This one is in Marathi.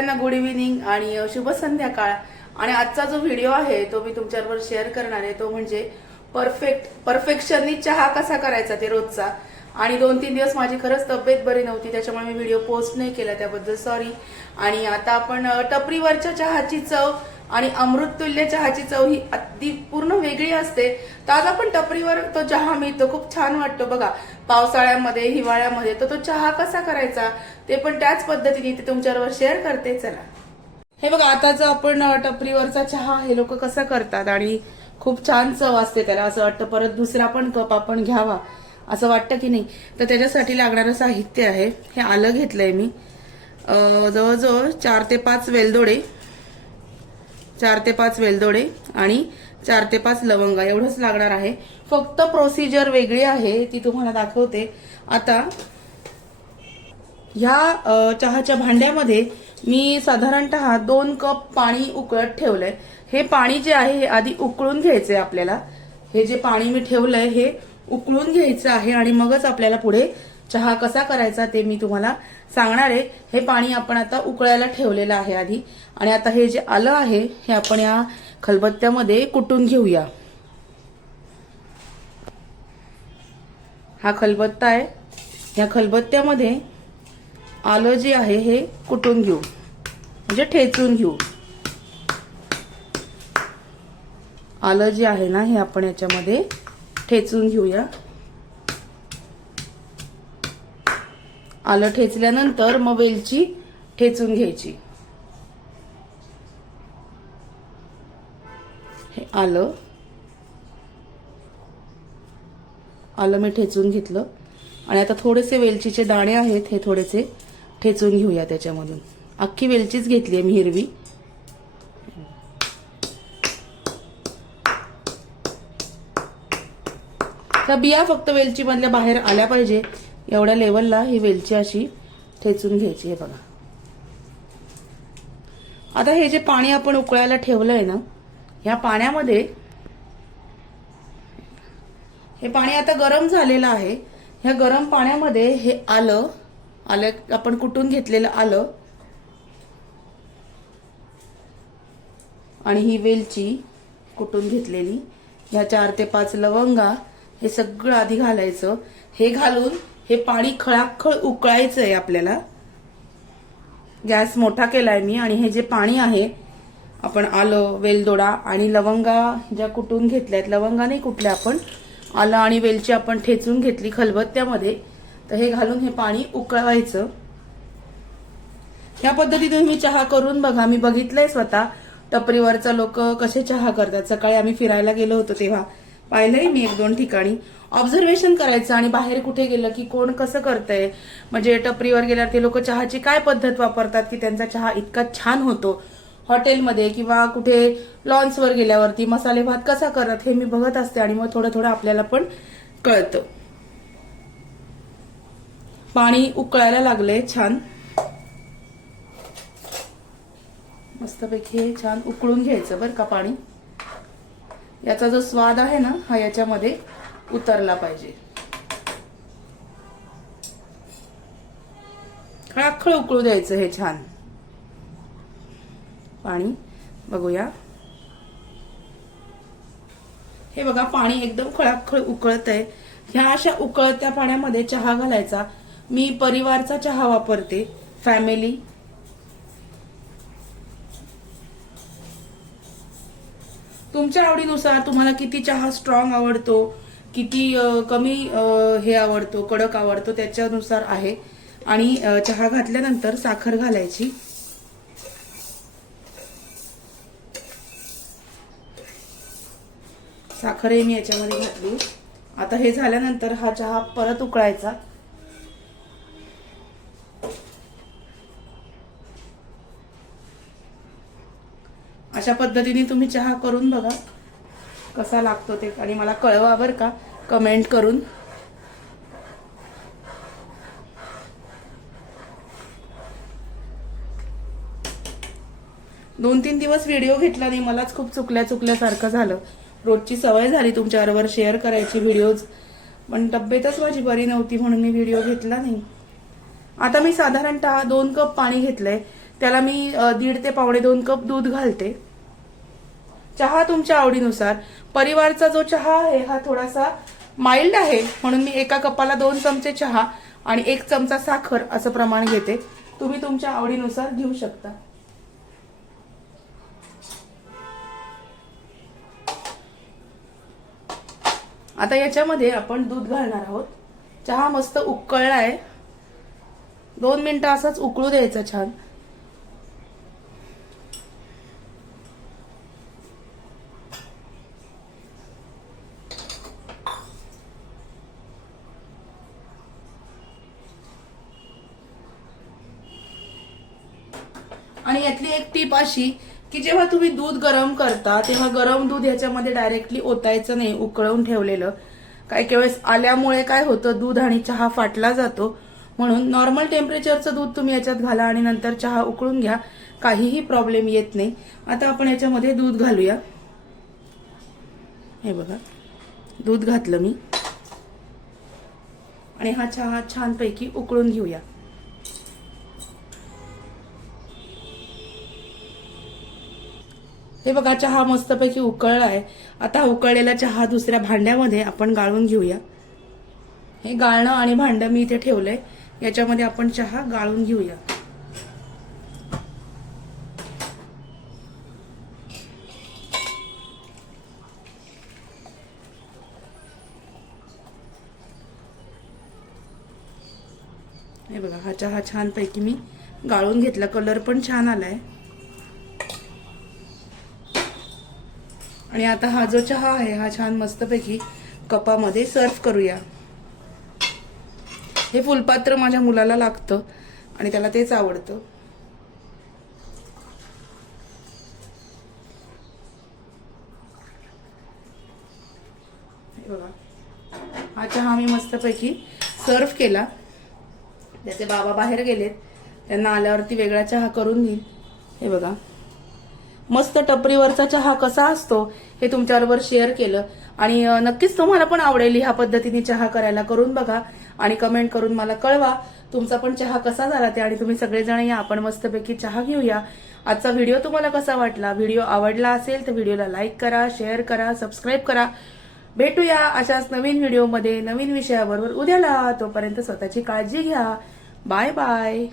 सगळ्यांना गुड इव्हिनिंग आणि शुभ संध्याकाळ. आणि आजचा जो व्हिडिओ आहे तो मी तुमच्याबरोबर शेअर करणार आहे. तो म्हणजे परफेक्ट परफेक्शननी चहा कसा करायचा ते रोजचा. आणि दोन तीन दिवस माझी खरंच तब्येत बरी नव्हती त्याच्यामुळे मी व्हिडिओ पोस्ट नाही केला त्याबद्दल सॉरी आणि आता आपण टपरीवरच्या चहाची चव आणि अमृततुल्य चहाची चव ही अगदी पूर्ण वेगळी असते. तर आज आपण टपरीवर तो चहा मिळतो खूप छान वाटतो. बघा पावसाळ्यामध्ये हिवाळ्यामध्ये तर तो चहा कसा करायचा? ते पण त्याच पद्धतीने ते तुमच्याबरोबर शेअर करते चला. हे बघा आताचा आपण टपरीवरचा चहा हे लोक कसं करतात? आणि खूप छान चव असते त्याला. असं वाटतं परत दुसरा पण कप आपण घ्यावा. असं वाटतं की नाही? तर त्याच्यासाठी लागणारं साहित्य आहे. हे आलं घेतलंय मी. जवळजवळ चार ते पाच वेलदोडे चार ते पाच वेलदोडे आणि चार ते पाच लवंगा एवढंच लागणार आहे. फक्त प्रोसिजर वेगळी आहे ती तुम्हाला दाखवते. आता ह्या चहाच्या भांड्यामध्ये मी साधारणतः दोन कप पाणी उकळत ठेवलंय. हे पाणी जे आहे हे आधी उकळून घ्यायचंय आपल्याला. हे जे पाणी मी ठेवलंय हे उकळून घ्यायचं आहे आणि मगच आपल्याला पुढे चहा कसा करायचा ते मी तुम्हाला सांगणार आहे. हे पाणी आपण आता उकळायला ठेवलेलं आहे आधी. आणि आता हे जे आलं आहे हे आपण या खलबत्त्यामध्ये कुटून घेऊया. हा खलबत्ता आहे. ह्या खलबत्त्यामध्ये आलं जे आहे हे कुटून घेऊ. म्हणजे ठेचून घेऊ. आलं जे आहे ना हे आपण याच्यामध्ये ठेचून घेऊया. आलं ठेचल्यानंतर मग वेलची ठेचून घ्यायची. हे आलं. आलं मी ठेचून घेतलं. आणि आता थोडेसे वेलचीचे दाणे आहेत हे थोडेसे ठेचून घेऊया त्याच्यामधून. अख्खी वेलचीच घेतली आहे मी हिरवी. त्या बिया फक्त वेलची मधल्या बाहेर आल्या पाहिजे. एवढ्या लेवलला ही वेलची अशी ठेचून घ्यायची हे बघा. आता हे जे पाणी आपण उकळायला ठेवलंय ना ह्या पाण्यामध्ये हे पाणी आता गरम झालेलं आहे. ह्या गरम पाण्यामध्ये हे आलं आलं आपण कुटून घेतलेलं आलं. आणि ही वेलची कुटून घेतलेली ह्या चार ते पाच लवंगा हे सगळं आधी घालायचं. हे घालून हे पाणी खळाखळ उकळायचं आहे आपल्याला. गॅस मोठा केलाय मी आणि हे जे पाणी आहे आपण आलं वेलदोडा आणि लवंगा ज्या कुटून घेतल्यात लवंगा नाही कुठल्या आपण आलं आणि वेलची आपण ठेचून घेतली खलबत्त्यामध्ये तर हे घालून हे पाणी उकळवायचं. ह्या पद्धतीतून मी चहा करून बघा मी बघितलंय स्वतः टपरीवरचा लोक कसे चहा करतात. सकाळी आम्ही फिरायला गेलो होतो तेव्हा. पाहिलंय मी एक दोन ठिकाणी. ऑब्झर्वेशन करायचं आणि बाहेर कुठे गेलं की कोण कसं करतंय? म्हणजे टपरीवर गेल्यावर ते लोक चहाची काय पद्धत वापरतात की त्यांचा चहा इतका छान होतो? हॉटेलमध्ये किंवा कुठे लॉन्सवर गेल्यावरती मसाले भात कसा करत हे मी बघत असते आणि मग थोडं थोडं आपल्याला पण कळतं. पाणी उकळायला लागले छान. मस्तपैकी हे छान उकळून घ्यायचं बरं का पाणी. याचा जो स्वाद आहे ना हा याच्यामध्ये उतरला पाहिजे. खळाखळ उकळू द्यायचं हे छान. पाणी बघूया. हे बघा पाणी एकदम खळाखळ उकळत आहे ह्या अशा उकळत्या पाण्यामध्ये चहा घालायचा. मी परिवारचा चहा वापरते. फॅमिली तुमच्या आवडीनुसार तुम्हाला किती चहा स्ट्रॉंग आवडतो? किती कमी हे आवडतो कडक आवडतो त्याच्यानुसार आहे. आणि चहा घातल्यानंतर साखर घालायची. साखरही मी याच्यामध्ये घातली. आता हे झाल्यानंतर हा चहा परत उकळायचा. अशा पद्धतीने तुम्ही चहा करून बघा. कसा लागतो ते आणि मला कळवा बरं का. कमेंट करून. दोन तीन दिवस व्हिडिओ घेतला नाही मलाच खूप चुकल्या चुकल्यासारखं झालं. रोजची सवय झाली तुमच्याबरोबर शेअर करायची व्हिडिओज पण तब्येतच माझी बरी नव्हती म्हणून मी व्हिडिओ घेतला नाही. आता मी साधारणतः दोन कप पाणी घेतलंय. त्याला मी दीड ते पावणे दोन कप दूध घालते. चहा तुमच्या आवडीनुसार. परिवारचा जो चहा आहे हा थोडासा माइल्ड आहे. म्हणून मी एका कपाला दोन चमचे चहा आणि एक चमचा साखर असं प्रमाण घेते. तुम्ही तुमच्या आवडीनुसार घेऊ शकता. आता याच्यामध्ये आपण दूध घालणार आहोत. चहा मस्त उकळला आहे दोन मिनिटं असंच उकळू द्यायचं छान. आणि यातली एक टीप अशी की जेव्हा तुम्ही दूध गरम करता तेव्हा गरम दूध याच्यामध्ये डायरेक्टली ओतायचं नाही उकळवून ठेवलेलं. काही काही वेळेस आल्यामुळे काय होतं दूध आणि चहा फाटला जातो. म्हणून नॉर्मल टेम्परेचरचं दूध तुम्ही याच्यात घाला आणि नंतर चहा उकळून घ्या. काहीही प्रॉब्लेम येत नाही. आता आपण याच्यामध्ये दूध घालूया. हे बघा. दूध घातलं मी. आणि हा चहा छानपैकी उकळून घेऊया. हे बघा चहा मस्तपैकी उकळला आहे. आता उकळलेला चहा दुसऱ्या भांड्यामध्ये आपण गाळून घेऊया. हे गाळणं आणि भांडं मी इथे ठेवलंय. याच्यामध्ये आपण चहा गाळून घेऊया. हे बघा हा चहा छानपैकी मी गाळून घेतला. कलर पण छान आलाय. आणि आता हा जो चहा आहे हा छान मस्तपैकी कपामध्ये सर्व करूया. हे फुलपात्र माझ्या मुलाला लागतं आणि त्याला तेच आवडतं. बघा. हा चहा मी मस्तपैकी सर्व केला. त्याचे बाबा बाहेर गेलेत. त्यांना आल्यावरती वेगळा चहा करून देईल हे बघा. मस्त टपरीवरचा चहा कसा असतो हे तुमच्याबरोबर शेअर केलं. आणि नक्कीच तुम्हाला पण आवडेल ह्या पद्धतीने चहा करायला. करून बघा आणि कमेंट करून मला कळवा तुमचा पण चहा कसा झाला ते आणि तुम्ही सगळेजण या. आपण मस्तपैकी चहा घेऊया. आजचा व्हिडिओ तुम्हाला कसा वाटला? व्हिडिओ आवडला असेल तर व्हिडिओला लाईक करा शेअर करा सबस्क्राईब करा. भेटूया अशाच नवीन व्हिडिओमध्ये नवीन विषयाबरोबर. उद्याला तोपर्यंत स्वतःची काळजी घ्या. Bye bye